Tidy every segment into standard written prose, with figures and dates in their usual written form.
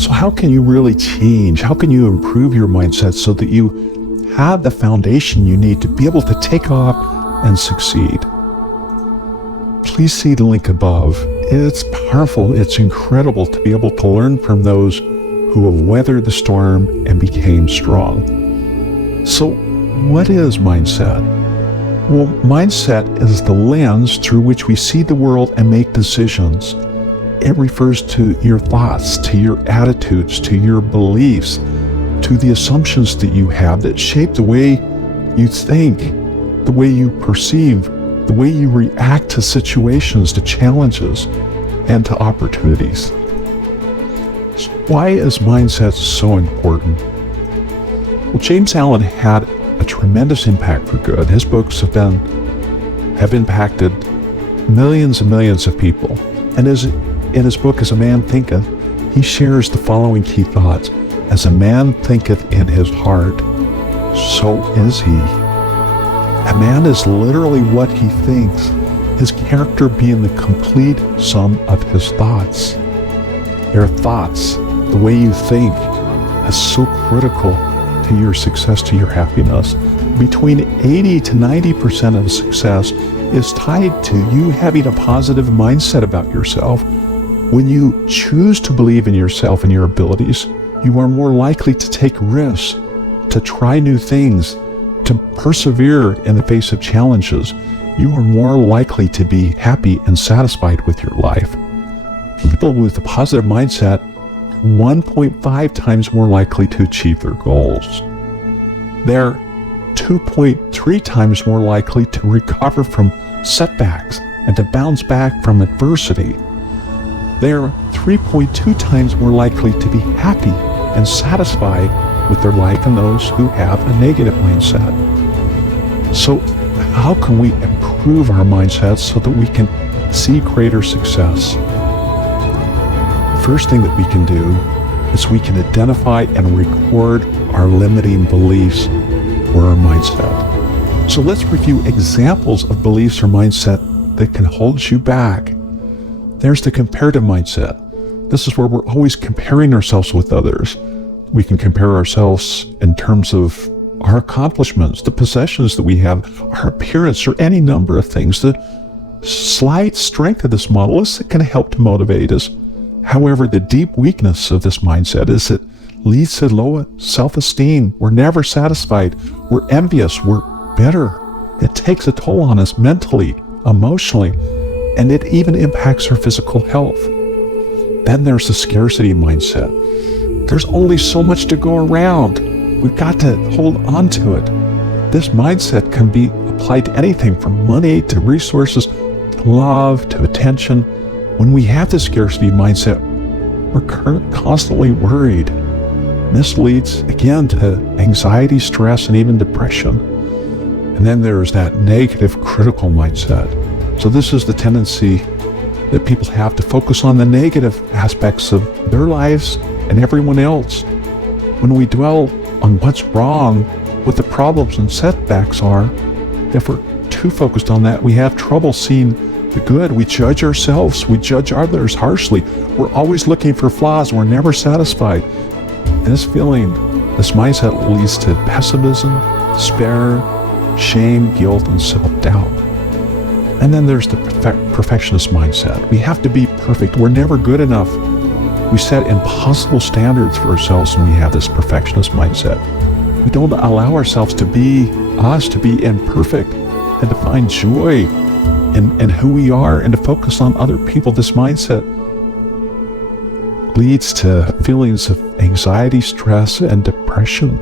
So how can you really change? How can you improve your mindset so that you have the foundation you need to be able to take off and succeed? Please see the link above. It's powerful. It's incredible to be able to learn from those who have weathered the storm and became strong. So what is mindset? Well, mindset is the lens through which we see the world and make decisions. It refers to your thoughts, to your attitudes, to your beliefs, to the assumptions that you have that shape the way you think, the way you perceive, the way you react to situations, to challenges, and to opportunities. So why is mindset so important? Well, James Allen had a tremendous impact for good. His books have impacted millions and millions of people. And in his book, As a Man Thinketh, he shares the following key thoughts. As a man thinketh in his heart, so is he. A man is literally what he thinks, his character being the complete sum of his thoughts. Your thoughts, the way you think, is so critical to your success, to your happiness. Between 80 to 90% of success is tied to you having a positive mindset about yourself. When you choose to believe in yourself and your abilities, you are more likely to take risks, to try new things, to persevere in the face of challenges. You are more likely to be happy and satisfied with your life. People with a positive mindset are 1.5 times more likely to achieve their goals. They're 2.3 times more likely to recover from setbacks and to bounce back from adversity. They're 3.2 times more likely to be happy and satisfied with their life than those who have a negative mindset. So how can we improve our mindsets so that we can see greater success? The first thing that we can do is we can identify and record our limiting beliefs or our mindset. So let's review examples of beliefs or mindset that can hold you back. There's the comparative mindset. This is where we're always comparing ourselves with others. We can compare ourselves in terms of our accomplishments, the possessions that we have, our appearance, or any number of things. The slight strength of this model is it can help to motivate us. However, the deep weakness of this mindset is it leads to low self-esteem. We're never satisfied. We're envious. We're bitter. It takes a toll on us mentally, emotionally, and it even impacts our physical health. Then there's the scarcity mindset. There's only so much to go around. We've got to hold on to it. This mindset can be applied to anything from money to resources, to love, to attention. When we have this scarcity mindset, we're constantly worried. This leads, again, to anxiety, stress, and even depression. And then there's that negative critical mindset. So this is the tendency that people have to focus on the negative aspects of their lives and everyone else. When we dwell on what's wrong, what the problems and setbacks are, if we're too focused on that, we have trouble seeing the good. We judge ourselves, we judge others harshly. We're always looking for flaws, we're never satisfied. And this mindset leads to pessimism, despair, shame, guilt, and self-doubt. And then there's the perfectionist mindset. We have to be perfect. We're never good enough. We set impossible standards for ourselves when we have this perfectionist mindset. We don't allow ourselves to be us, to be imperfect, and to find joy in who we are and to focus on other people. This mindset leads to feelings of anxiety, stress, and depression.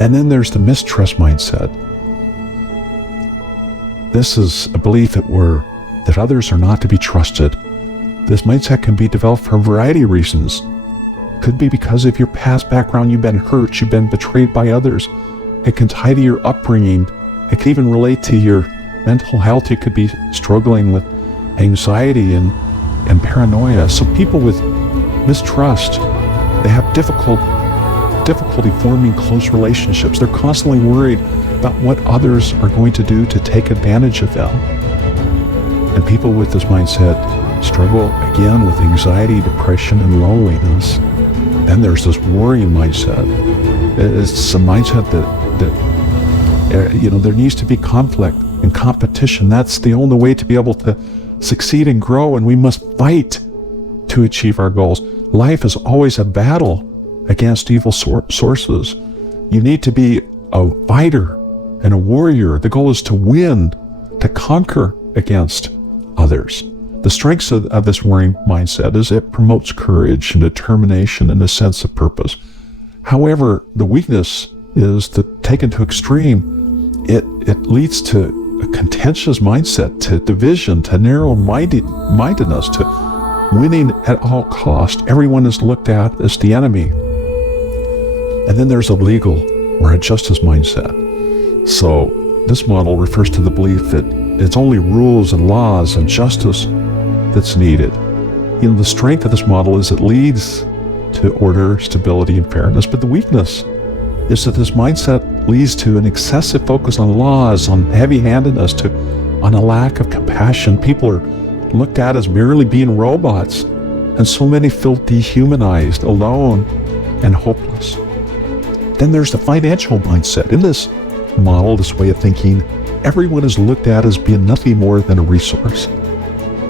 And then there's the mistrust mindset. This is a belief that others are not to be trusted. This mindset can be developed for a variety of reasons. Could be because of your past background, you've been hurt, you've been betrayed by others. It can tie to your upbringing. It can even relate to your mental health. You could be struggling with anxiety and paranoia. So people with mistrust, they have difficulty forming close relationships. They're constantly worried about what others are going to do to take advantage of them. And people with this mindset struggle again with anxiety, depression, and loneliness. Then there's this worrying mindset. It's a mindset that there needs to be conflict and competition. That's the only way to be able to succeed and grow, and we must fight to achieve our goals. Life is always a battle against evil sources. You need to be a fighter and a warrior. The goal is to win, to conquer against others. The strengths of this worrying mindset is it promotes courage and determination and a sense of purpose. However, the weakness is that taken to extreme, it leads to a contentious mindset, to division, to narrow-mindedness, to winning at all cost. Everyone is looked at as the enemy. And then there's a legal or a justice mindset. So this model refers to the belief that it's only rules and laws and justice that's needed. The strength of this model is it leads to order, stability, and fairness. But the weakness is that this mindset leads to an excessive focus on laws, on heavy-handedness, on a lack of compassion. People are looked at as merely being robots, and so many feel dehumanized, alone, and hopeless. Then there's the financial mindset. In this model, this way of thinking, everyone is looked at as being nothing more than a resource.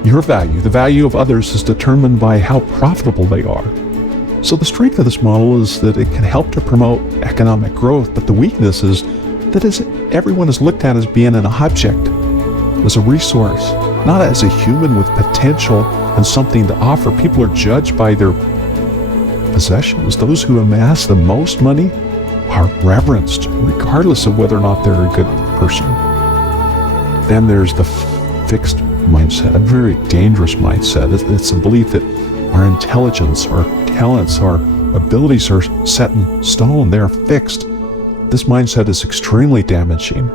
Your value, the value of others, is determined by how profitable they are. So the strength of this model is that it can help to promote economic growth, but the weakness is that everyone is looked at as being an object, as a resource, not as a human with potential and something to offer. People are judged by their possessions. Those who amass the most money are reverenced, regardless of whether or not they're a good person. Then there's the fixed mindset, a very dangerous mindset. It's a belief that our intelligence, our talents, our abilities are set in stone. They're fixed. This mindset is extremely damaging.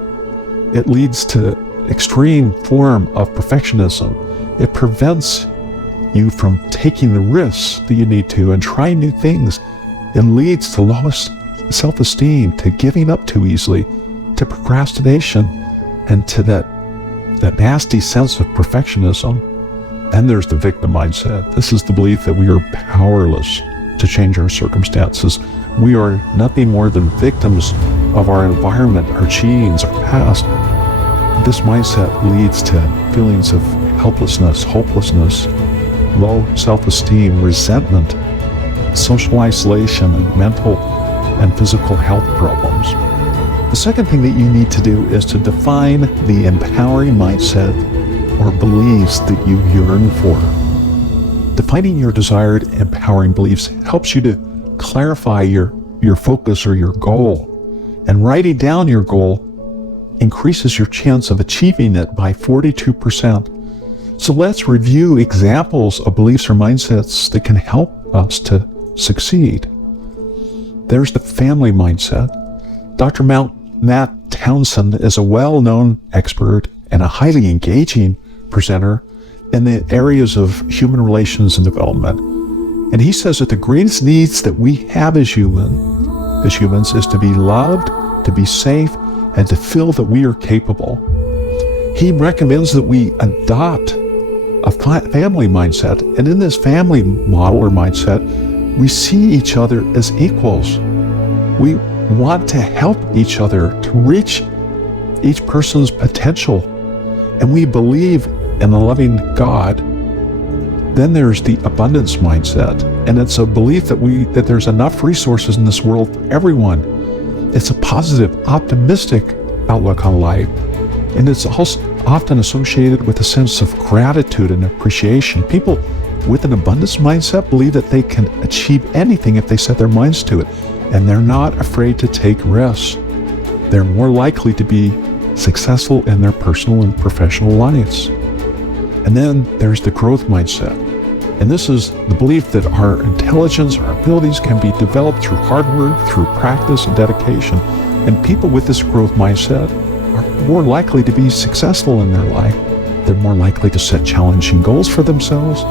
It leads to extreme form of perfectionism. It prevents you from taking the risks that you need to and trying new things. It leads to lowest self-esteem, to giving up too easily, to procrastination, and to that nasty sense of perfectionism. And there's the victim mindset. This is the belief that we are powerless to change our circumstances. We are nothing more than victims of our environment, our genes, our past. This mindset leads to feelings of helplessness, hopelessness, low self-esteem, resentment, social isolation, and mental and physical health problems. The second thing that you need to do is to define the empowering mindset or beliefs that you yearn for. Defining your desired empowering beliefs helps you to clarify your focus or your goal. And writing down your goal increases your chance of achieving it by 42%. So let's review examples of beliefs or mindsets that can help us to succeed. There's the family mindset. Dr. Matt Townsend is a well-known expert and a highly engaging presenter in the areas of human relations and development. And he says that the greatest needs that we have as humans is to be loved, to be safe, and to feel that we are capable. He recommends that we adopt a family mindset. And in this family model or mindset, we see each other as equals. We want to help each other to reach each person's potential. And we believe in a loving God. Then there's the abundance mindset. And it's a belief that there's enough resources in this world for everyone. It's a positive, optimistic outlook on life. And it's also often associated with a sense of gratitude and appreciation. People with an abundance mindset believe that they can achieve anything if they set their minds to it. And they're not afraid to take risks. They're more likely to be successful in their personal and professional lives. And then there's the growth mindset. And this is the belief that our intelligence, our abilities can be developed through hard work, through practice and dedication. And people with this growth mindset are more likely to be successful in their life. They're more likely to set challenging goals for themselves.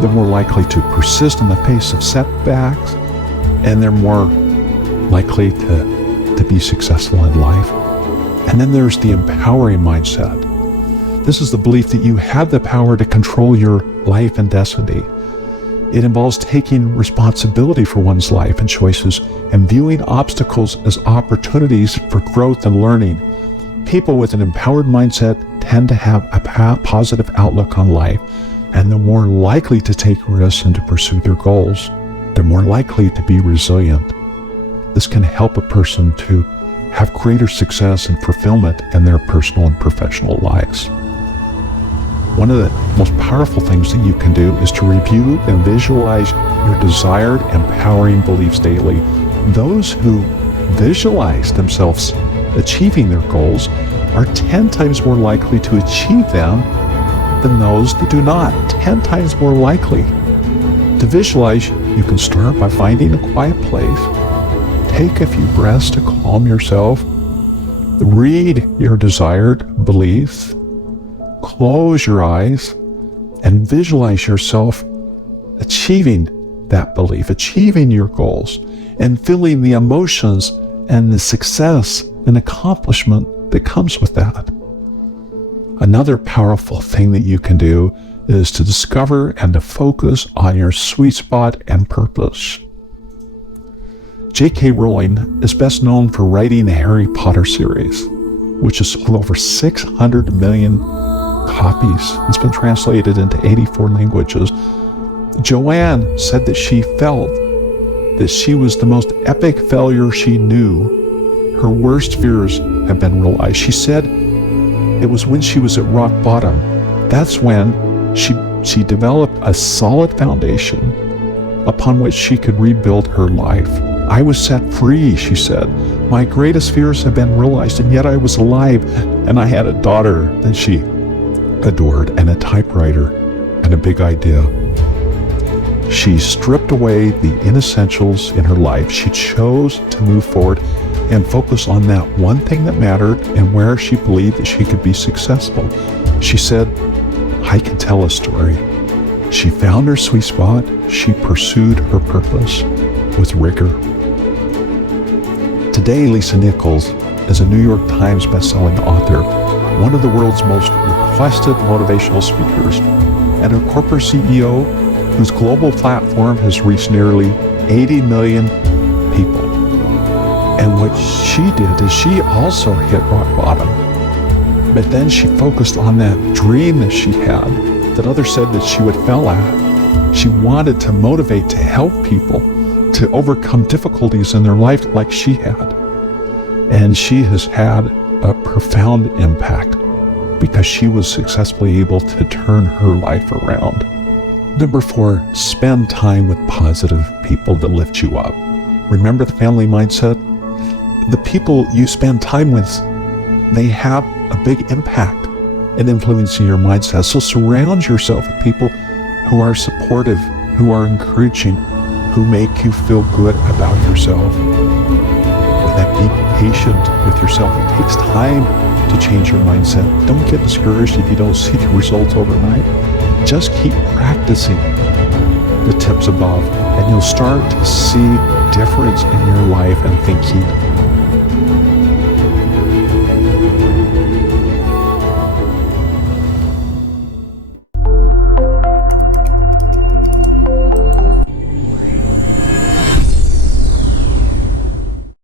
They're more likely to persist in the face of setbacks. And they're more likely to be successful in life. And then there's the empowering mindset. This is the belief that you have the power to control your life and destiny. It involves taking responsibility for one's life and choices and viewing obstacles as opportunities for growth and learning. People with an empowered mindset tend to have a positive outlook on life, and they're more likely to take risks and to pursue their goals. They're more likely to be resilient. This can help a person to have greater success and fulfillment in their personal and professional lives. One of the most powerful things that you can do is to review and visualize your desired empowering beliefs daily. Those who visualize themselves achieving their goals are 10 times more likely to achieve them than those that do not. 10 times more likely. To visualize, you can start by finding a quiet place. Take a few breaths to calm yourself. Read your desired beliefs. Close your eyes and visualize yourself achieving that belief, achieving your goals, and feeling the emotions and the success and accomplishment that comes with that. Another powerful thing that you can do is to discover and to focus on your sweet spot and purpose. J.K. Rowling is best known for writing the Harry Potter series, which has sold over 600 million copies. It's been translated into 84 languages. Joanne said that she felt that she was the most epic failure she knew. Her worst fears have been realized. She said it was when she was at rock bottom. That's when she developed a solid foundation upon which she could rebuild her life. I was set free, she said. My greatest fears have been realized, and yet I was alive, and I had a daughter that she adored, and a typewriter, and a big idea. She stripped away the inessentials in her life. She chose to move forward and focus on that one thing that mattered and where she believed that she could be successful. She said, I can tell a story. She found her sweet spot. She pursued her purpose with rigor. Today, Lisa Nichols is a New York Times bestselling author, one of the world's most requested motivational speakers, and a corporate CEO whose global platform has reached nearly 80 million people. And what she did is she also hit rock bottom. But then she focused on that dream that she had, that others said that she would fail at. She wanted to motivate, to help people to overcome difficulties in their life like she had. And she has had a profound impact because she was successfully able to turn her life around. Number 4, spend time with positive people that lift you up. Remember the family mindset? The people you spend time with, they have a big impact in influencing your mindset. So surround yourself with people who are supportive, who are encouraging, who make you feel good about yourself. With that, be patient with yourself. It takes time to change your mindset. Don't get discouraged if you don't see the results overnight. Just keep practicing the tips above, and you'll start to see a difference in your life and thinking